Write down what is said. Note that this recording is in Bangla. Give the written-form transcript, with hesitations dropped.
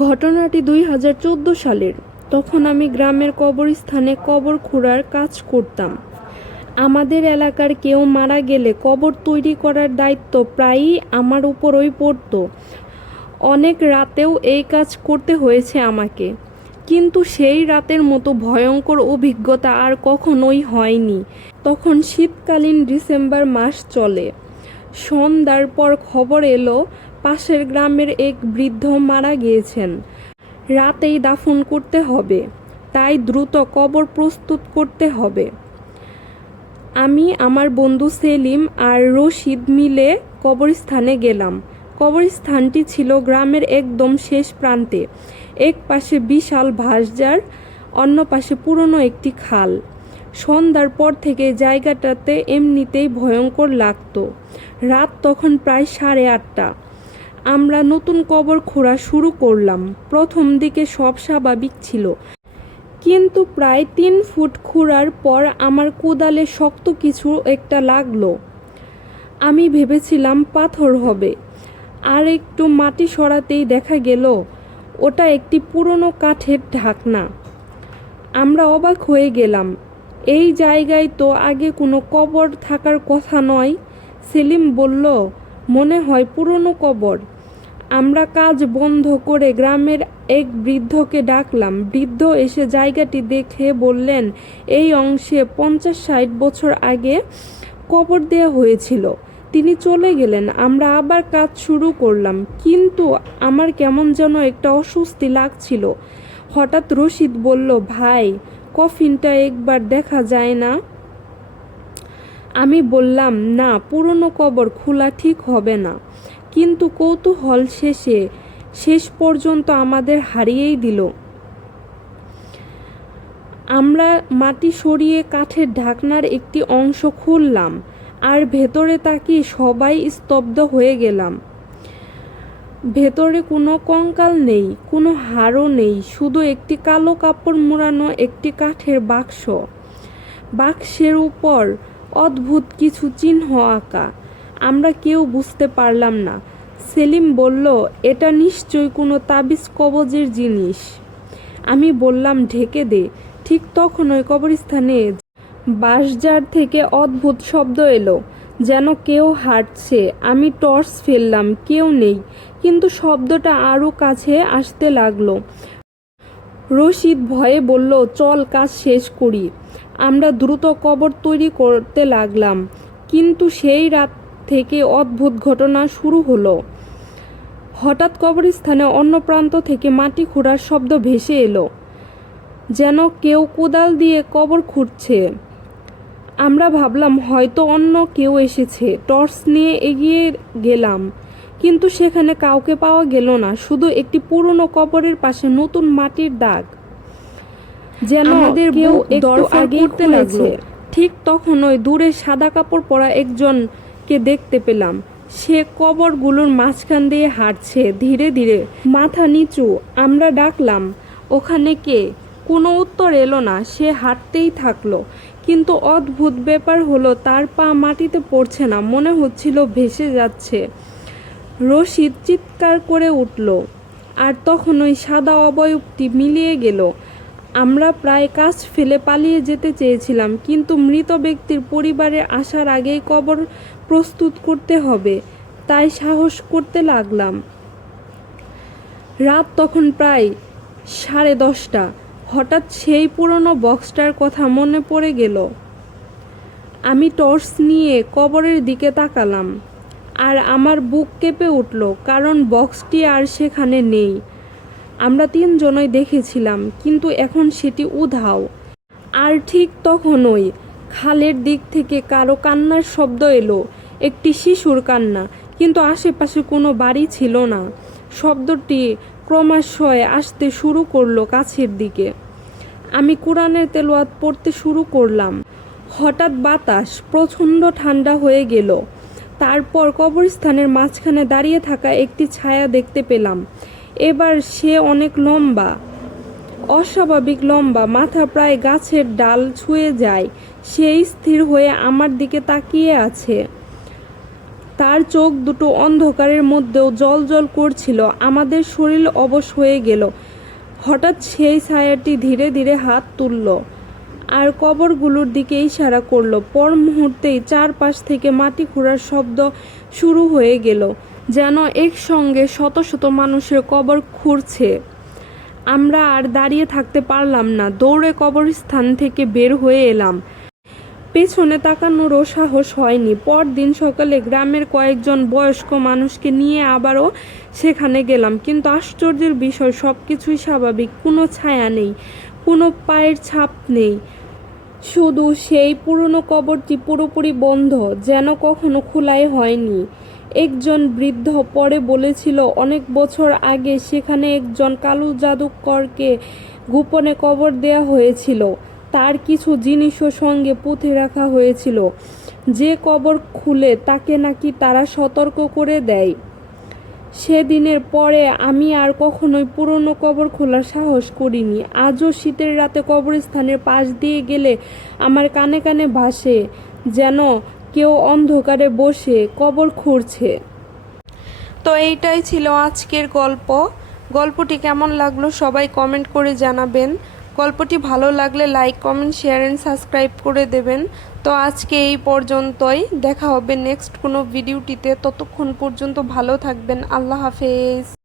ঘটনাটি 2014 সালের। তখন আমি গ্রামের কবরস্থানে কবর খোঁড়ার কাজ করতাম। আমাদের এলাকার কেউ মারা গেলে কবর তৈরি করার দায়িত্ব প্রায়ই আমার উপরই পড়ত। অনেক রাতেও এই কাজ করতে হয়েছে আমাকে, কিন্তু সেই রাতের মতো ভয়ঙ্কর অভিজ্ঞতা আর কখনোই হয়নি। তখন শীতকালীন ডিসেম্বর মাস চলে। সন্ধ্যার পর খবর এলো পাশের গ্রামের এক বৃদ্ধ মারা গিয়েছেন। রাতেই দাফন করতে হবে, তাই দ্রুত কবর প্রস্তুত করতে হবে। আমি, আমার বন্ধু সেলিম আর রশিদ মিলে কবরস্থানে গেলাম। কবরস্থানটি ছিল গ্রামের একদম শেষ প্রান্তে। এক পাশে বিশাল বাঁশঝাড়, অন্য পাশে পুরনো একটি খাল। সন্ধ্যার পর থেকে জায়গাটাতে এমনিতেই ভয়ঙ্কর লাগতো। রাত তখন প্রায় 8:30। আমরা নতুন কবর খোঁড়া শুরু করলাম। প্রথম দিকে সব স্বাভাবিক ছিল, কিন্তু প্রায় 3 ফুট খোঁড়ার পর আমার কোদালে শক্ত কিছু একটা লাগলো। আমি ভেবেছিলাম পাথর হবে, আর একটু মাটি সরাতেই দেখা গেল ওটা একটি পুরনো কাঠের ঢাকনা। আমরা অবাক হয়ে গেলাম, এই জায়গায় তো আগে কোনো কবর থাকার কথা নয়। সেলিম বলল, মনে হয় পুরনো কবর। আমরা কাজ বন্ধ করে গ্রামের এক বৃদ্ধকে ডাকলাম। বৃদ্ধ এসে জায়গাটি দেখে বললেন, এই অংশে 50-60 বছর আগে কবর দেওয়া হয়েছিল। তিনি চলে গেলেন। আমরা আবার কাজ শুরু করলাম, কিন্তু আমার কেমন যেন একটা অস্বস্তি লাগছিল। হঠাৎ রশিদ বলল, ভাই, কফিনটা একবার দেখা যায় না? আমি বললাম, না, পুরনো কবর খোলা ঠিক হবে না। কিন্তু কৌতূহল শেষ পর্যন্ত আমাদের হারিয়েই দিল। আমরা মাটি সরিয়ে কাঠের ঢাকনার একটি অংশ খুললাম, আর ভেতরে তাকিয়ে সবাই স্তব্ধ হয়ে গেলাম। ভেতরে কোনো কঙ্কাল নেই, কোনো হাড়ও নেই, শুধু একটি কালো কাপড় মোড়ানো একটি কাঠের বাক্স। বাক্সের উপর অদ্ভুত কিছু চিহ্ন আঁকা। আমরা কেউ বুঝতে পারলাম না। সেলিম বলল, এটা নিশ্চয়ই কোনো তাবিজ কবজের জিনিস। আমি বললাম, ঢেকে দে। ঠিক তখনই কবরস্থানে বাঁশঝাড় থেকে অদ্ভুত শব্দ এলো, যেন কেউ হাঁটছে। আমি টর্চ ফেললাম, কেউ নেই, কিন্তু শব্দটা আরও কাছে আসতে লাগলো। রশিদ ভয়ে বলল, চল কাজ শেষ করি। আমরা দ্রুত কবর তৈরি করতে লাগলাম, কিন্তু সেই রাত থেকে অদ্ভুত ঘটনা শুরু হলো। হঠাৎ কবরস্থানে অন্য প্রান্ত থেকে মাটি খোঁড়ার শব্দ ভেসে এলো, যেন কেউ কোদাল দিয়ে কবর খুঁড়ছে। আমরা ভাবলাম হয়তো অন্য কেউ এসেছে। টর্চ নিয়ে এগিয়ে গেলাম, কিন্তু সেখানে কাউকে পাওয়া গেল না, শুধু একটি পুরনো কবরের পাশে নতুন মাটির দাগ, যেন আমাদের কেউ একটু আগে করতে লাগলো। ঠিক তখনই দূরে সাদা কাপড় পরা একজনকে দেখতে পেলাম। সে কবরগুলোর মাঝখান দিয়ে হাঁটছে, ধীরে ধীরে, মাথা নিচু। আমরা ডাকলাম, ওখানে কে? কোনো উত্তর এলো না। সে হাঁটতেই থাকলো, কিন্তু অদ্ভুত ব্যাপার হলো, তার পা মাটিতে পড়ছে না, মনে হচ্ছিল ভেসে যাচ্ছে। রশিদ চিৎকার করে উঠল, আর তখন ওই সাদা অবয়বটি মিলিয়ে গেল। আমরা প্রায় কাজ ফেলে পালিয়ে যেতে চেয়েছিলাম, কিন্তু মৃত ব্যক্তির পরিবারের আসার আগেই কবর প্রস্তুত করতে হবে, তাই সাহস করতে লাগলাম। রাত তখন প্রায় 10:30। হঠাৎ সেই পুরনো বক্সটার কথা মনে পড়ে গেল। আমি টর্চ নিয়ে কবরের দিকে তাকালাম, আর আমার বুক কেঁপে উঠল, কারণ বক্সটি আর সেখানে নেই। আমরা 3 জনই দেখেছিলাম, কিন্তু এখন সেটি উধাও। আর ঠিক তখনই খালের দিক থেকে কারো কান্নার শব্দ এলো, একটি শিশুর কান্না, কিন্তু আশেপাশে কোনো বাড়ি ছিল না। শব্দটি ক্রমান্বয়ে আসতে শুরু করলো কাছের দিকে। আমি কোরআনের তেলাওয়াত পড়তে শুরু করলাম। হঠাৎ বাতাস প্রচণ্ড ঠান্ডা হয়ে গেল। তারপর কবরস্থানের মাঝখানে দাঁড়িয়ে থাকা একটি ছায়া দেখতে পেলাম। এবার সে অনেক লম্বা, অস্বাভাবিক লম্বা, মাথা প্রায় গাছের ডাল ছুঁয়ে যায়। সে স্থির হয়ে আমার দিকে তাকিয়ে আছে। তার চোখ দুটো অন্ধকারের মধ্যেও জ্বলজ্বল করছিল। আমাদের শরীর অবশ হয়ে গেল। হঠাৎ সেই ছায়াটি ধীরে ধীরে হাত তুলল আর কবরগুলোর দিকে ইশারা করলো। পর মুহূর্তেই চারপাশ থেকে মাটি খোঁড়ার শব্দ শুরু হয়ে গেল, যেন একসঙ্গে শত শত মানুষের কবর খুঁড়ছে। আমরা আর দাঁড়িয়ে থাকতে পারলাম না, দৌড়ে কবরস্থান থেকে বের হয়ে এলাম। পেছনে তাকানোরও সাহস হয়নি। পরদিন সকালে গ্রামের কয়েকজন বয়স্ক মানুষকে নিয়ে আবারও সেখানে গেলাম, কিন্তু আশ্চর্যের বিষয় সবকিছুই স্বাভাবিক। কোনো ছায়া নেই, কোনো পায়ের ছাপ নেই, শুধু সেই পুরনো কবরটি পুরোপুরি বন্ধ, যেন কখনো খোলাই হয়নি। একজন বৃদ্ধ পরে বলেছিল, অনেক বছর আগে সেখানে একজন কালো জাদুকরকে গোপনে কবর দেয়া হয়েছিল। তার কিছু জিনিসও সঙ্গে পুঁতে রাখা হয়েছিল। যে কবর খুলে তাকে নাকি তারা সতর্ক করে দেয়। সেদিনের পরে আমি আর কখনোই পুরনো কবর খোলার সাহস করিনি। আজও শীতের রাতে কবরস্থানের পাশ দিয়ে গেলে আমার কানে কানে ভাসে, যেন কেউ অন্ধকারে বসে কবর খুঁড়ছে। তো এইটাই ছিল আজকের গল্প। গল্পটি কেমন লাগলো সবাই কমেন্ট করে জানাবেন। গল্পটি ভালো লাগলে like, comment, share and subscribe করে দেবেন। তো আজকে এই পর্যন্তই, দেখা হবে নেক্সট কোনো ভিডিওটিতে। ততক্ষণ পর্যন্ত ভালো থাকবেন। আল্লাহ হাফেজ।